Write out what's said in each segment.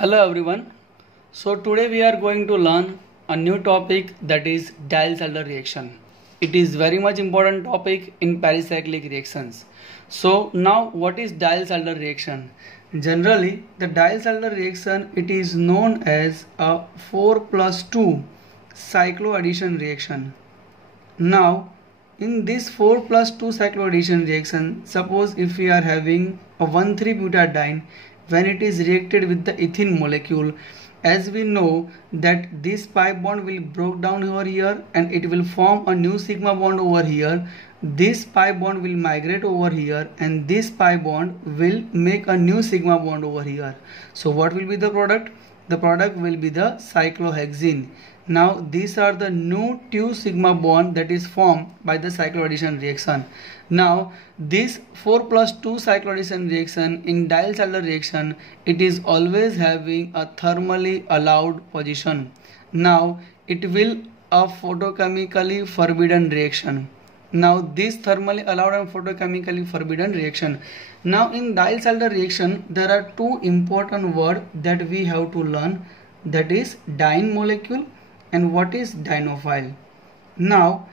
Hello everyone. So today we are going to learn a new topic, that is Diels-Alder reaction. It is very much important topic in pericyclic reactions. So now what is Diels-Alder reaction? Generally the Diels-Alder reaction, it is known as a 4+2 cycloaddition reaction. Now in this 4+2 cycloaddition reaction, suppose if we are having a 1,3-butadiene, when it is reacted with the ethene molecule, as we know that this pi bond will break down over here and it will form a new sigma bond over here. This pi bond will migrate over here and this pi bond will make a new sigma bond over here. So what will be the product? The product will be the cyclohexene. Now these are the new 2 sigma bond that is formed by the cycloaddition reaction. Now this 4+2 cycloaddition reaction in Diels-Alder reaction, it is always having a thermally allowed position. Now it will a photochemically forbidden reaction. Now this thermally allowed and photochemically forbidden reaction. Now in Diels-Alder reaction there are 2 important words that we have to learn, that is diene molecule and what is dienophile. Now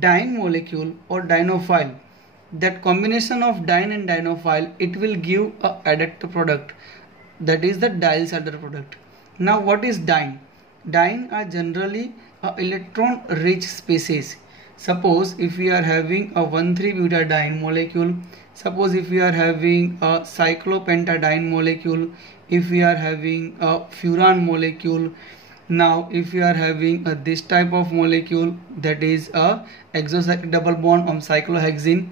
diene molecule or dienophile, that combination of diene and dienophile, it will give a adduct product, that is the Diels-Alder product. Now what is diene? Diene are generally electron rich species. Suppose if we are having a 1,3-butadiene molecule, suppose if we are having a cyclopentadiene molecule, if we are having a furan molecule, now if we are having this type of molecule, that is a exocyclic double bond of cyclohexene.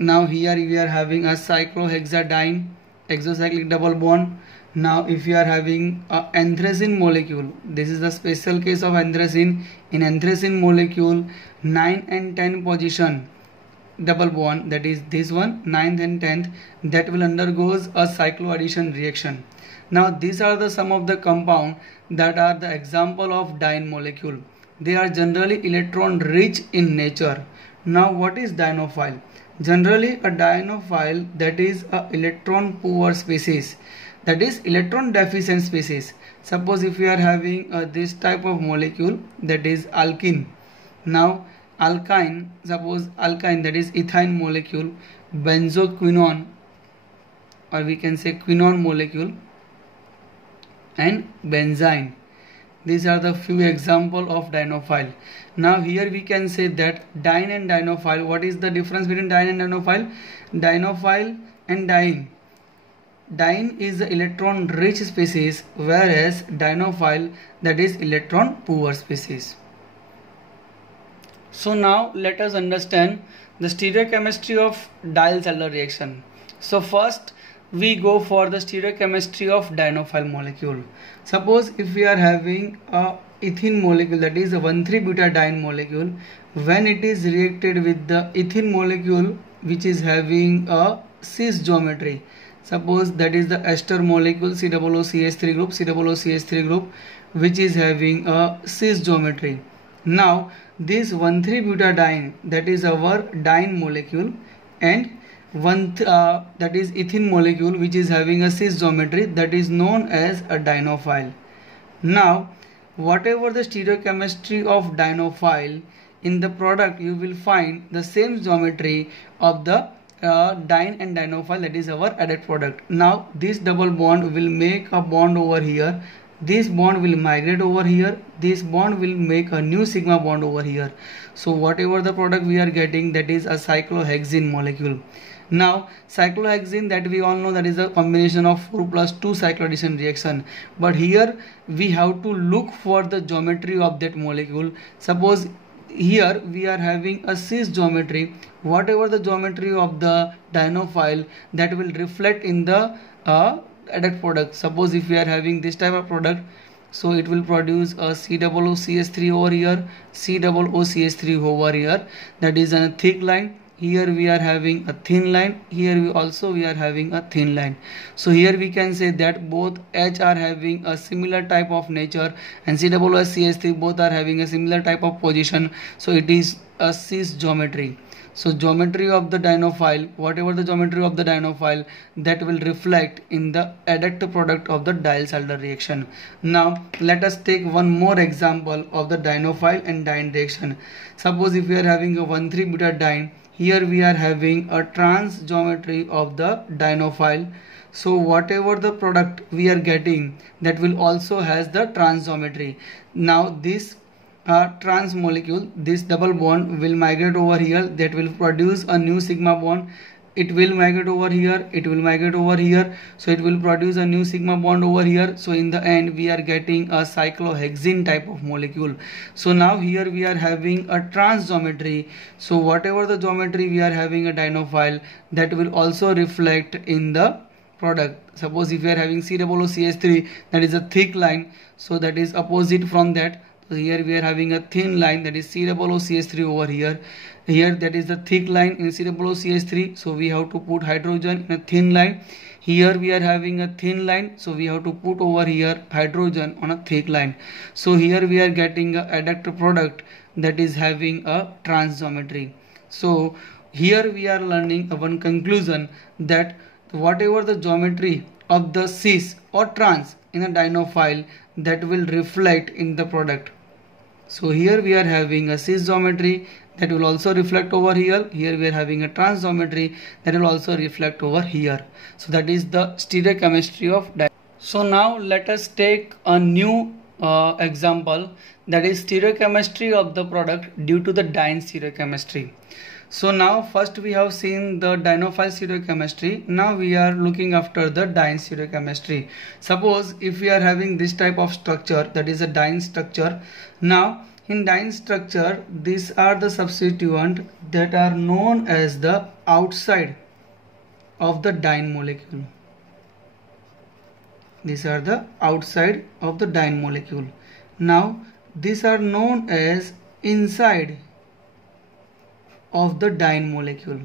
Now here we are having a cyclohexadiene exocyclic double bond. Now if you are having a anthracene molecule, this is the special case of anthracene. In anthracene molecule, 9 and 10 position double bond, that is this one, 9th and 10th, that will undergoes a cycloaddition reaction. Now these are the some of the compound that are the example of diene molecule. They are generally electron rich in nature. Now what is dienophile? Generally a dienophile, that is a electron poor species, that is electron deficient species. Suppose if we are having this type of molecule, that is alkene. Now alkyne, suppose alkyne, that is ethyne molecule, benzoquinone, or we can say quinone molecule, and benzene. These are the few example of dienophile. Now here we can say that diene and dienophile, what is the difference between diene and dienophile? Dienophile and diene, diene is the electron rich species, whereas dienophile, that is electron poor species. So now let us understand the stereochemistry of Diels-Alder reaction. So first we go for the stereochemistry of dienophile molecule. Suppose if we are having a ethene molecule, that is a 1,3-butadiene molecule, when it is reacted with the ethene molecule which is having a cis geometry, suppose that is the ester molecule COOCH3 group, COOCH3 group, which is having a cis geometry. Now this 1,3-butadiene, that is our diene molecule, and that is ethene molecule which is having a cis geometry, that is known as a dienophile. Now whatever the stereochemistry of dienophile, in the product you will find the same geometry of the diene and dienophile, that is our adduct product. Now this double bond will make a bond over here, this bond will migrate over here, this bond will make a new sigma bond over here. So whatever the product we are getting, that is a cyclohexene molecule. Now cyclohexene, that we all know, that is a combination of 4+2 cycloaddition reaction, but here we have to look for the geometry of that molecule. Suppose here we are having a cis geometry, whatever the geometry of the dienophile, that will reflect in the adduct product. Suppose if we are having this type of product, so it will produce a COOCH3 over here, COOCH3 over here, that is a thick line. Here we are having a thin line, here we are having a thin line. So here we can say that both H are having a similar type of nature and COOCH3 both are having a similar type of position. So it is a cis geometry. So geometry of the dinophile, whatever the geometry of the dinophile, that will reflect in the adduct product of the Diels-Alder reaction. Now let us take one more example of the dinophile and diene reaction. Suppose if we are having a 1,3-butadiene, here we are having a trans geometry of the dinophile. So whatever the product we are getting, that will also has the trans geometry. Now this trans molecule, this double bond will migrate over here, that will produce a new sigma bond. It will migrate over here, it will migrate over here, so it will produce a new sigma bond over here. So in the end we are getting a cyclohexene type of molecule. So now here we are having a trans geometry. So whatever the geometry we are having a dinophile, that will also reflect in the product. Suppose if we are having COOCH3, that is a thick line, so that is opposite from that. So here we are having a thin line, that is COOCH3 over here. Here that is the thick line in COOCH3, so we have to put hydrogen in a thin line. Here we are having a thin line, so we have to put over here hydrogen on a thick line. So here we are getting a adduct product that is having a trans geometry. So here we are learning one conclusion, that whatever the geometry of the cis or trans in a dinophile, that will reflect in the product. So here we are having a cis geometry, that will also reflect over here. Here we are having a trans geometry, that will also reflect over here. So that is the stereochemistry of diene. So now let us take a new example, that is stereochemistry of the product due to the diene stereochemistry. So now first we have seen the dinophile stereochemistry. Now we are looking after the diene stereochemistry. Suppose if we are having this type of structure, that is a diene structure. Now in diene structure, these are the substituent that are known as the outside of the diene molecule. These are the outside of the diene molecule. Now these are known as inside of the diene molecule.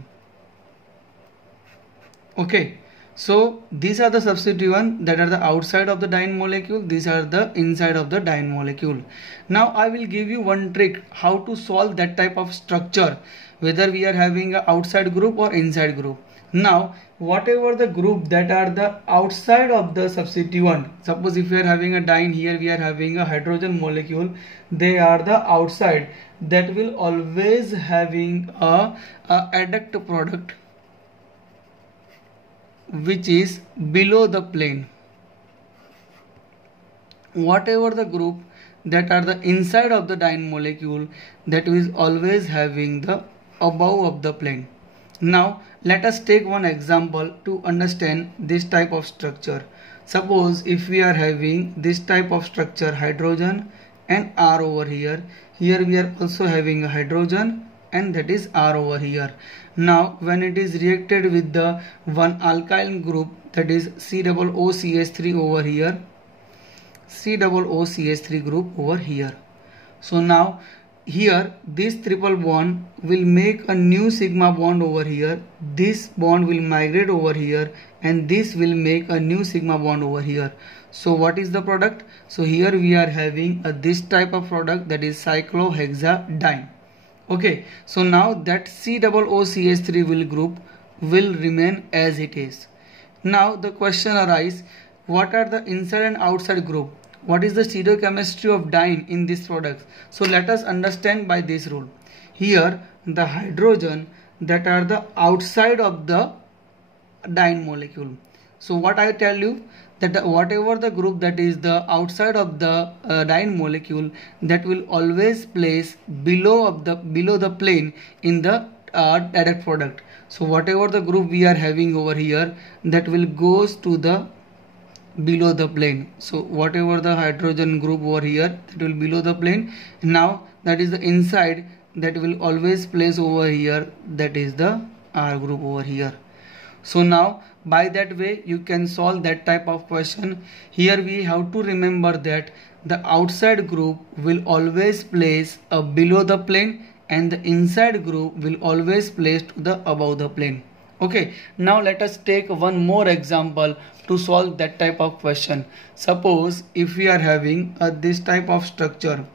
Okay, so these are the substituent that are the outside of the diene molecule, these are the inside of the diene molecule. Now I will give you one trick how to solve that type of structure, whether we are having an outside group or inside group. Now whatever the group that are the outside of the substituent, suppose if we are having a diene, here we are having a hydrogen molecule, they are the outside, that will always having a adduct product which is below the plane. Whatever the group that are the inside of the diene molecule, that is always having the above of the plane. Now let us take one example to understand this type of structure. Suppose if we are having this type of structure, hydrogen and R over here. Here we are also having a hydrogen and that is R over here. Now when it is reacted with the one alkyl group, that is COOCH3 over here, COOCH3 group over here. So now here this triple bond will make a new sigma bond over here, this bond will migrate over here, and this will make a new sigma bond over here. So what is the product? So here we are having this type of product, that is cyclohexadiene. Okay, so now that COOCH3 group will remain as it is. Now the question arises, what are the inside and outside group? What is the stereochemistry of diene in this product? So let us understand by this rule. Here the hydrogen that are the outside of the diene molecule. So what I tell you, that whatever the group that is the outside of the diene molecule, that will always place below the plane in the adduct product. So whatever the group we are having over here, that will goes to the below the plane. So whatever the hydrogen group over here, that will below the plane. Now that is the inside, that will always place over here, that is the R group over here. So now by that way you can solve that type of question. Here we have to remember that the outside group will always place below the plane and the inside group will always place to the above the plane. Okay, now let us take one more example to solve that type of question. Suppose if we are having this type of structure,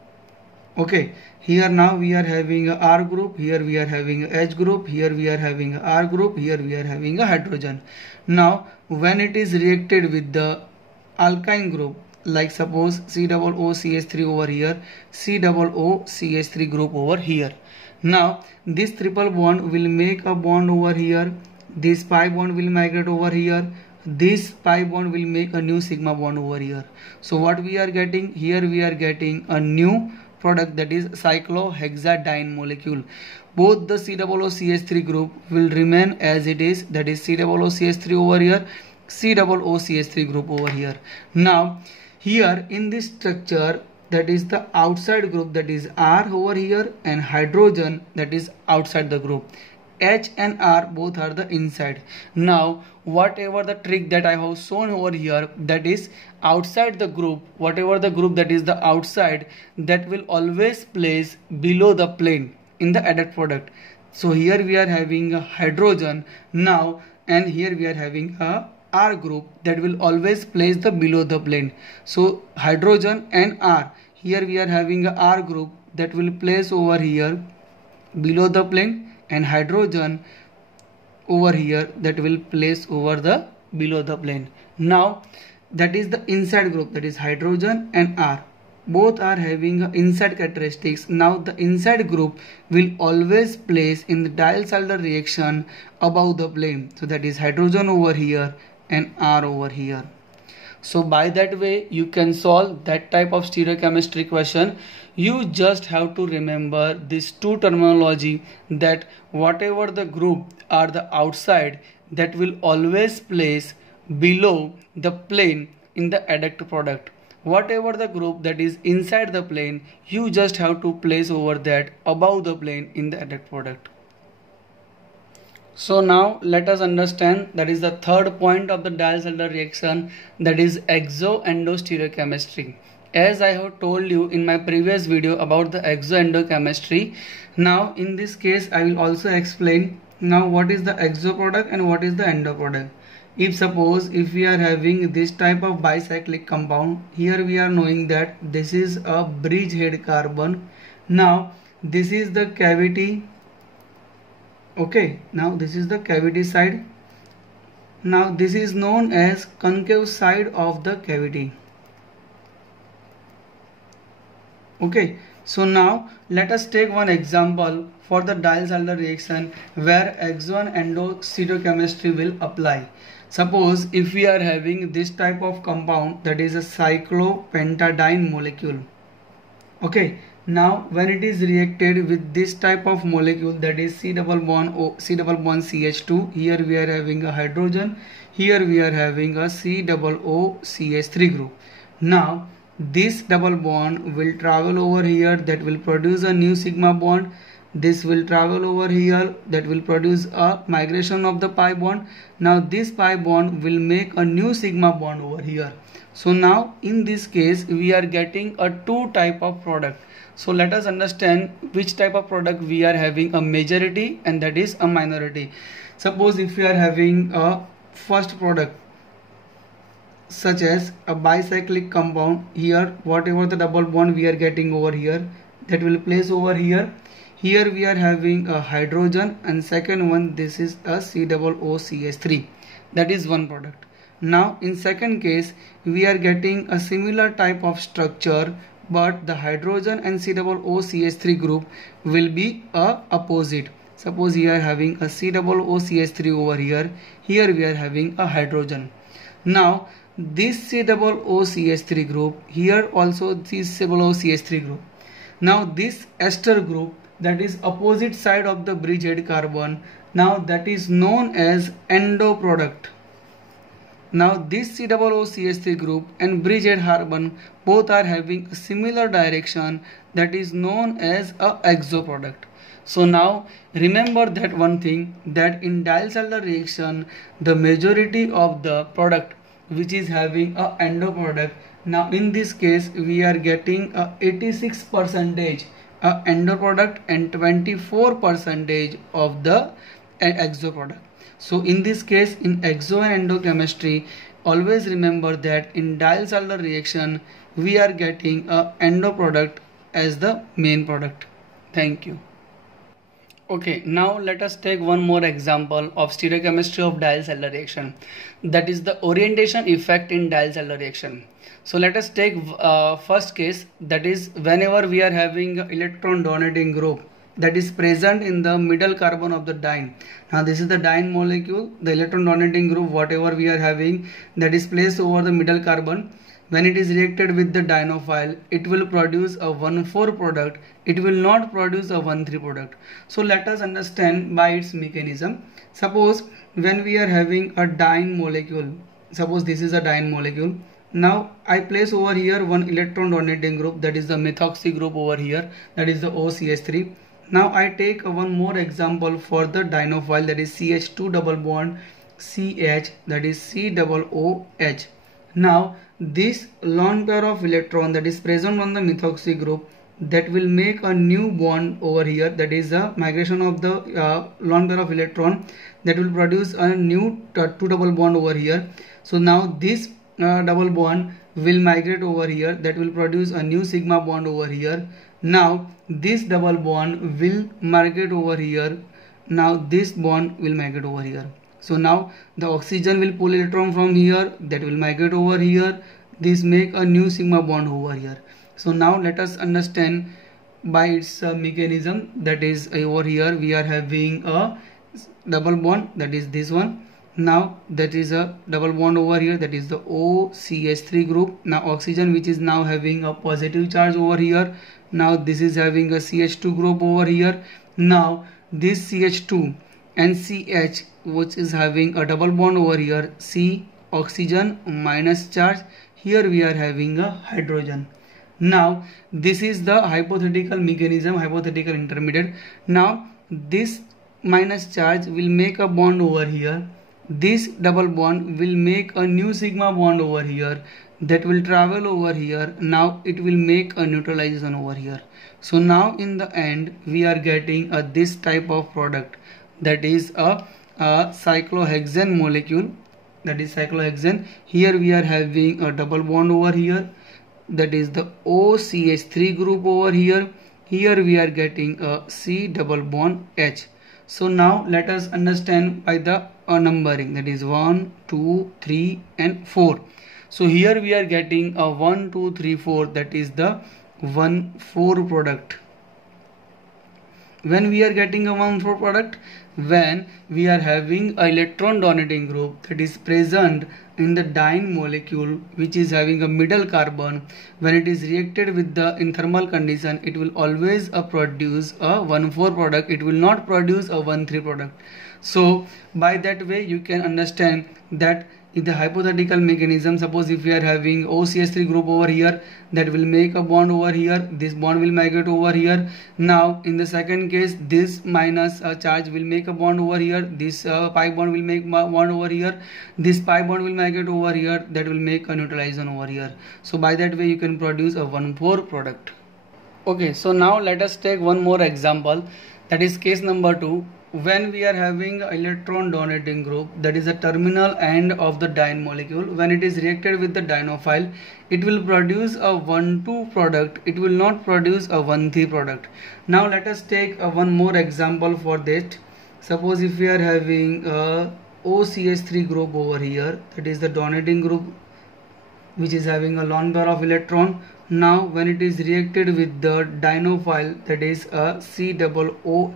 Okay, here now we are having a R group, here we are having a H group, here we are having a R group, here we are having a hydrogen. Now when it is reacted with the alkyne group, like suppose COOCH3 over here, COOCH3 group over here. Now this triple bond will make a bond over here, this pi bond will migrate over here, this pi bond will make a new sigma bond over here. So what we are getting here, we are getting a new product, that is cyclohexadiene molecule. Both the COOCH3 group will remain as it is, that is COOCH3 over here, COOCH3 group over here. Now here in this structure, that is the outside group, that is R over here, and hydrogen, that is outside the group. H and R both are the inside. Now whatever the trick that I have shown over here, that is outside the group, whatever the group that is the outside, that will always place below the plane in the added product. So here we are having a hydrogen now, and here we are having a R group that will always place the below the plane. So hydrogen and R, here we are having a R group that will place over here below the plane, and hydrogen over here that will place over the below the plane. Now that is the inside group, that is hydrogen and R, both are having inside characteristics. Now the inside group will always place in the Diels-Alder reaction above the plane, so that is hydrogen over here and R over here. So by that way you can solve that type of stereochemistry question. You just have to remember these two terminology, that whatever the group are the outside, that will always place below the plane in the adduct product. Whatever the group that is inside the plane, you just have to place over that above the plane in the adduct product. So now let us understand, that is the third point of the Diels-Alder reaction, that is exo-endo-stereochemistry. As I have told you in my previous video about the exo-endo-chemistry, now in this case I will also explain now what is the exo product and what is the endo product. If suppose if we are having this type of bicyclic compound, here we are knowing that this is a bridgehead carbon. Now this is the cavity. Okay, now this is the cavity side. Now this is known as concave side of the cavity. Okay, so now let us take one example for the Diels-Alder reaction where exo and endo stereochemistry will apply. Suppose if we are having this type of compound, that is a cyclopentadiene molecule. Okay, now when it is reacted with this type of molecule, that is C double bond CH2, here we are having a hydrogen, here we are having a COOCH3 group. Now this double bond will travel over here, that will produce a new sigma bond. This will travel over here, that will produce a migration of the pi bond. Now this pi bond will make a new sigma bond over here. So now in this case we are getting a two type of product. So let us understand which type of product we are having, a majority and that is a minority. Suppose if we are having a first product such as a bicyclic compound, here whatever the double bond we are getting over here, that will place over here. Here we are having a hydrogen, and second one, this is a COOCH3, that is one product. Now in second case we are getting a similar type of structure, but the hydrogen and COOCH3 group will be opposite. Suppose we are having a COOCH3 over here, here we are having a hydrogen. Now this COOCH3 group, here also this COOCH3 group. Now this ester group, that is opposite side of the bridgehead carbon, now that is known as endo product. Now this COOCH3 group and bridgehead carbon both are having a similar direction, that is known as a exo product. So now remember that one thing, that in Diels-Alder reaction the majority of the product which is having a endo product, now in this case we are getting a 86% endo product and 24% of the exo product. So in this case, in exo and endo chemistry, always remember that in Diels-Alder reaction we are getting a endo product as the main product. Thank you. Okay, now let us take one more example of stereochemistry of Diels-Alder reaction, that is the orientation effect in Diels-Alder reaction. So let us take first case, that is whenever we are having electron donating group that is present in the middle carbon of the diene. Now this is the diene molecule, the electron donating group whatever we are having that is placed over the middle carbon. When it is reacted with the dienophile, it will produce a 1,4 product. It will not produce a 1,3 product. So let us understand by its mechanism. Suppose when we are having a diene molecule, suppose this is a diene molecule. Now I place over here one electron donating group, that is the methoxy group over here, that is the OCH3. Now I take one more example for the dienophile, that is CH2 double bond CH, that is COOH. Now this lone pair of electron that is present on the methoxy group, that will make a new bond over here, that is the migration of the lone pair of electron, that will produce a new 2 double bond over here. So now this double bond will migrate over here, that will produce a new sigma bond over here. Now this double bond will migrate over here. Now this bond will migrate over here. So now the oxygen will pull electron from here, that will migrate over here. This make a new sigma bond over here. So now let us understand by its mechanism, that is over here we are having a double bond, that is this one. Now that is a double bond over here, that is the OCH3 group. Now oxygen which is now having a positive charge over here. Now this is having a CH2 group over here. Now this CH2 and CH which is having a double bond over here, C oxygen minus charge, here we are having a hydrogen. Now this is the hypothetical mechanism, hypothetical intermediate. Now this minus charge will make a bond over here. This double bond will make a new sigma bond over here, that will travel over here. Now it will make a neutralization over here. So now in the end we are getting this type of product, that is a cyclohexane molecule, that is cyclohexane. Here we are having a double bond over here, that is the OCH3 group over here. Here we are getting a C double bond H. So now let us understand by the numbering, that is 1, 2, 3 and 4. So here we are getting a 1, 2, 3, 4, that is the 1,4 product. When we are getting a 1,4 product, when we are having a electron donating group that is present in the diene molecule which is having a middle carbon, when it is reacted with the in thermal condition, it will always produce a 1,4 product. It will not produce a 1,3 product. So by that way you can understand that in the hypothetical mechanism, suppose if we are having OCH3 group over here, that will make a bond over here, this bond will migrate over here. Now in the second case, this minus charge will make a bond over here, this pi bond will make bond over here, this pi bond will migrate over here, that will make a neutralization over here. So by that way you can produce a 1,4 product. Okay, so now let us take one more example, that is case number 2. When we are having electron donating group, that is the terminal end of the diene molecule, when it is reacted with the dienophile, it will produce a 1,2 product. It will not produce a 1,3 product. Now let us take one more example for that. Suppose if we are having a OCH3 group over here, that is the donating group which is having a lone pair of electron. Now when it is reacted with the dienophile, that is a COOH,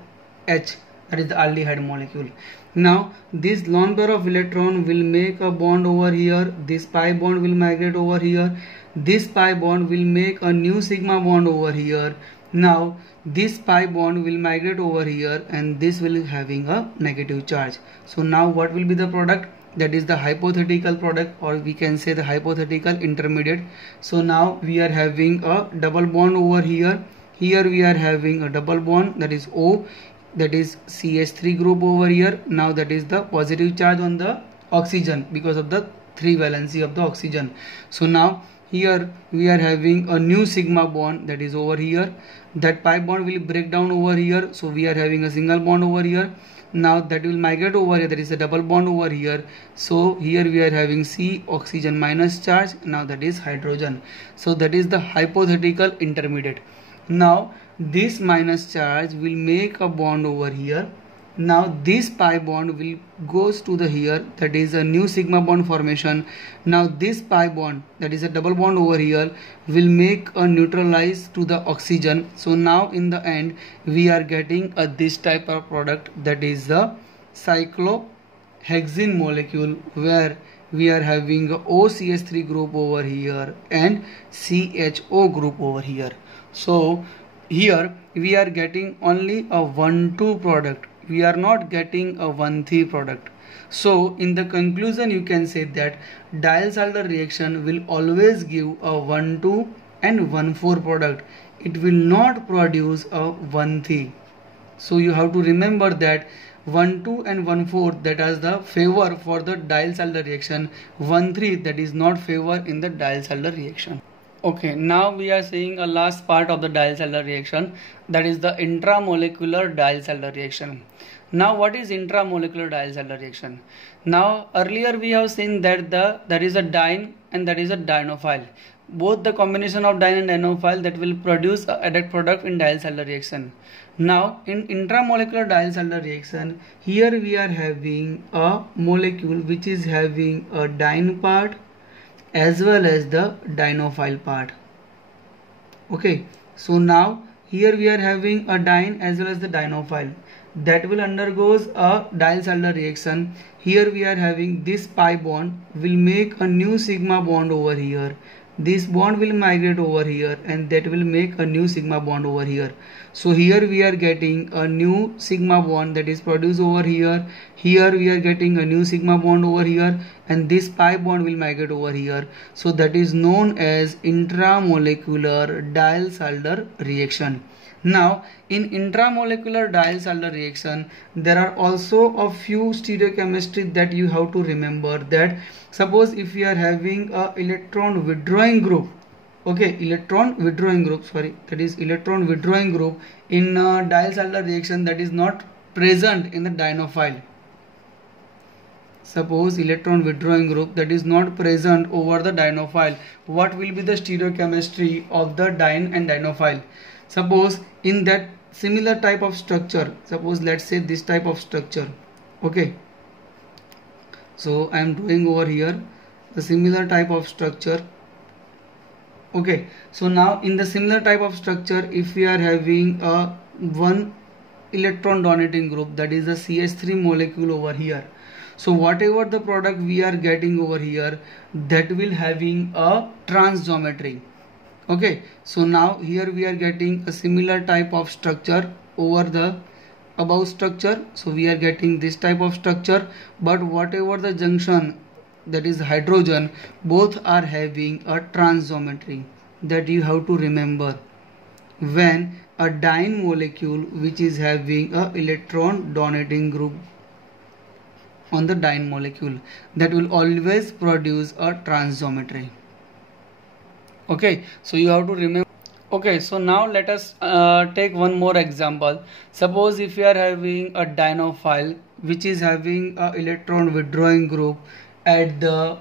that is the aldehyde molecule. Now this lone pair of electron will make a bond over here, this pi bond will migrate over here, this pi bond will make a new sigma bond over here. Now this pi bond will migrate over here and this will having a negative charge. So now what will be the product? That is the hypothetical product, or we can say the hypothetical intermediate. So now we are having a double bond over here. Here we are having a double bond, that is O, that is CH3 group over here. Now that is the positive charge on the oxygen because of the 3 valency of the oxygen. So now here we are having a new sigma bond, that is over here. That pi bond will break down over here, so we are having a single bond over here. Now that will migrate over here, that is a double bond over here. So here we are having C oxygen minus charge. Now that is hydrogen. So that is the hypothetical intermediate. Now this minus charge will make a bond over here. Now this pi bond will goes to the here, that is a new sigma bond formation. Now this pi bond, that is a double bond over here, will make a neutralize to the oxygen. So now in the end we are getting a this type of product, that is the cyclohexene molecule, where we are having a OCH3 group over here and CHO group over here. So here we are getting only a 1,2 product. We are not getting a 1,3 product. So in the conclusion you can say that Diels-Alder reaction will always give a 1,2 and 1,4 product. It will not produce a 1,3. So you have to remember that 1,2 and 1,4 that is the favor for the Diels-Alder reaction. 1,3 that is not favor in the Diels-Alder reaction. Okay, now we are seeing a last part of the Diels-Alder reaction, that is the intramolecular Diels-Alder reaction. Now what is intramolecular Diels-Alder reaction? Now earlier we have seen that there is a diene and there is a dienophile. Both the combination of diene and dienophile that will produce a adduct product in Diels-Alder reaction. Now in intramolecular Diels-Alder reaction, here we are having a molecule which is having a diene part as well as the dienophile part. Okay, so now here we are having a diene as well as the dienophile that will undergoes a Diels-Alder reaction. Here we are having this pi bond will make a new sigma bond over here. This bond will migrate over here and that will make a new sigma bond over here. So here we are getting a new sigma bond that is produced over here. Here we are getting a new sigma bond over here, and this pi bond will migrate over here. So that is known as intramolecular Diels-Alder reaction. Now in intramolecular Diels-Alder reaction there are also a few stereochemistry that you have to remember. That suppose if we are having a electron withdrawing group, okay, electron withdrawing group in Diels-Alder reaction that is not present in the dienophile. Suppose electron withdrawing group that is not present over the dienophile, what will be the stereochemistry of the diene and dienophile? Suppose in that similar type of structure, suppose let's say this type of structure, okay, so I am drawing over here the similar type of structure. Okay, so now in the similar type of structure, if we are having a one electron donating group, that is the CH3 molecule over here, so whatever the product we are getting over here, that will having a trans geometry. Okay, so now here we are getting a similar type of structure over the above structure. So we are getting this type of structure, but whatever the junction, that is hydrogen, both are having a trans geometry. That you have to remember when a diene molecule which is having a electron donating group on the diene molecule, that will always produce a trans geometry. Okay, so you have to remember. Okay, so now let us take one more example. Suppose if you are having a dienophile which is having a electron withdrawing group at the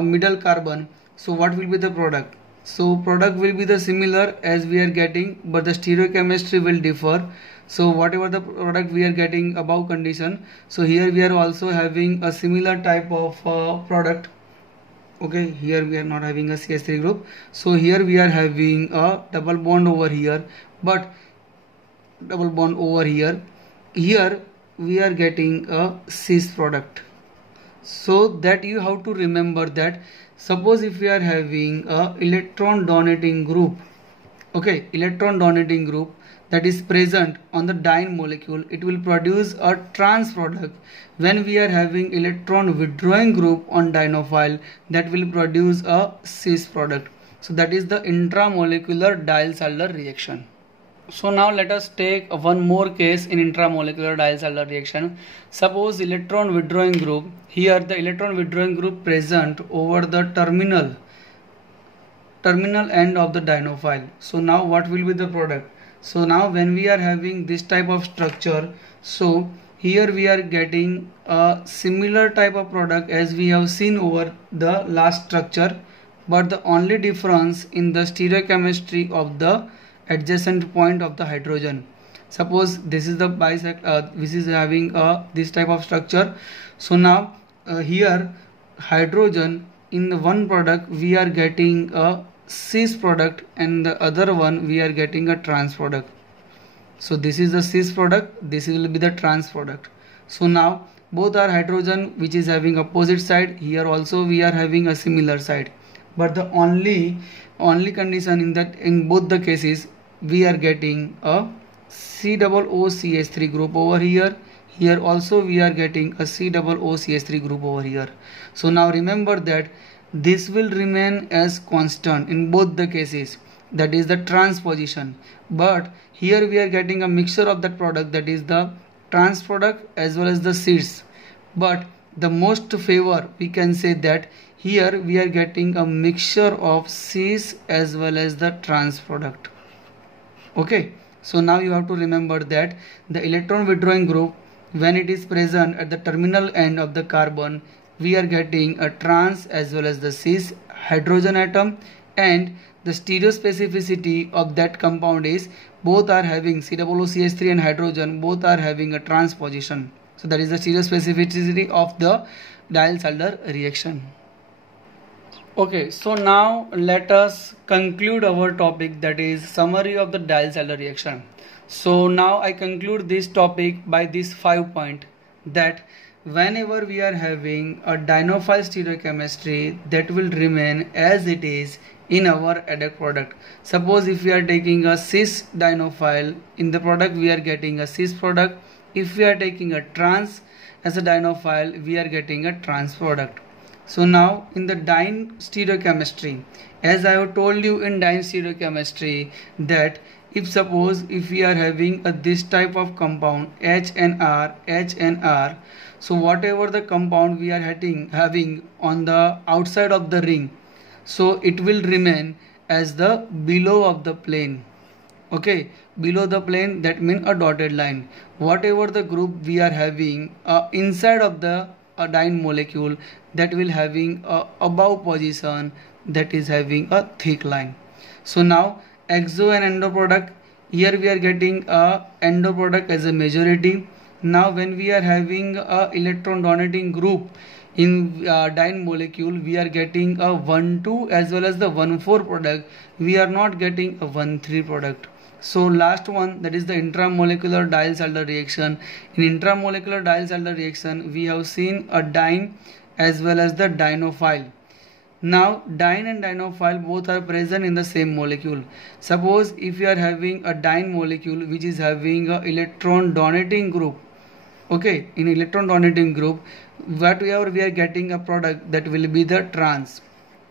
middle carbon, so what will be the product? So product will be the similar as we are getting, but the stereochemistry will differ. So whatever the product we are getting above condition, so here we are also having a similar type of product. Okay, here we are not having a CH3 group, so here we are having a double bond over here, but double bond over here, here we are getting a cis product. So that you have to remember that suppose if we are having a electron donating group, okay, electron donating group that is present on the diene molecule, it will produce a trans product. When we are having electron withdrawing group on dienophile, that will produce a cis product. So that is the intramolecular Diels-Alder reaction. So now let us take one more case in intramolecular Diels-Alder reaction. Suppose electron withdrawing group, here the electron withdrawing group present over the terminal end of the dienophile. So now what will be the product? So now when we are having this type of structure, so here we are getting a similar type of product as we have seen over the last structure, but the only difference in the stereochemistry of the adjacent point of the hydrogen. Suppose this is the this is having this type of structure. So now here hydrogen in the one product we are getting a cis product, and the other one we are getting a trans product. So this is the cis product, this will be the trans product. So now both are hydrogen which is having opposite side. Here also we are having a similar side, but the only condition in that in both the cases we are getting a COOCH3 group over here. Here also we are getting a COOCH3 group over here. So now remember that this will remain as constant in both the cases, that is the trans position, but here we are getting a mixture of that product, that is the trans product as well as the cis. But the most favor we can say that here we are getting a mixture of cis as well as the trans product. Okay, so now you have to remember that the electron withdrawing group, when it is present at the terminal end of the carbon, we are getting a trans as well as the cis hydrogen atom, and the stereospecificity of that compound is both are having COOCH3 and hydrogen, both are having a trans position. So that is the stereospecificity of the Diels-Alder reaction. Okay, so now let us conclude our topic, that is summary of the Diels-Alder reaction. So now I conclude this topic by this 5 point, that whenever we are having a dienophile stereochemistry, that will remain as it is in our adduct product. Suppose if we are taking a cis dienophile, in the product we are getting a cis product. If we are taking a trans as a dienophile, we are getting a trans product. So now in the diene stereochemistry, as I have told you in diene stereochemistry, that if we are having this type of compound H and R, so whatever the compound we are having on the outside of the ring, so it will remain as the below of the plane. Okay, below the plane, that means a dotted line. Whatever the group we are having inside of the diene molecule, that will having a above position, that is having a thick line. So now exo and endo product, here we are getting a endo product as a majority. Now when we are having a electron donating group in diene molecule, we are getting a 1,2 as well as the 1,4 product. We are not getting a 1,3 product. So last one, that is the intramolecular Diels-Alder reaction. In intramolecular Diels-Alder reaction, we have seen a diene as well as the dienophile. Now diene and dienophile both are present in the same molecule. Suppose if you are having a diene molecule which is having a electron donating group, okay, in electron donating group, whatever we are getting a product, that will be the trans.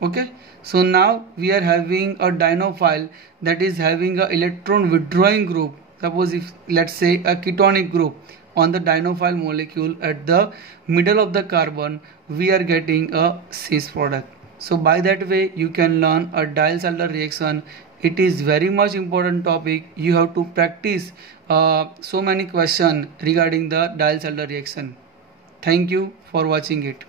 Okay, so now we are having a dienophile that is having a electron withdrawing group. Suppose if let's say a ketonic group on the dienophile molecule, at the middle of the carbon we are getting a cis product. So by that way you can learn a Diels-Alder reaction. It is very much important topic. You have to practice so many questions regarding the Diels-Alder reaction. Thank you for watching it.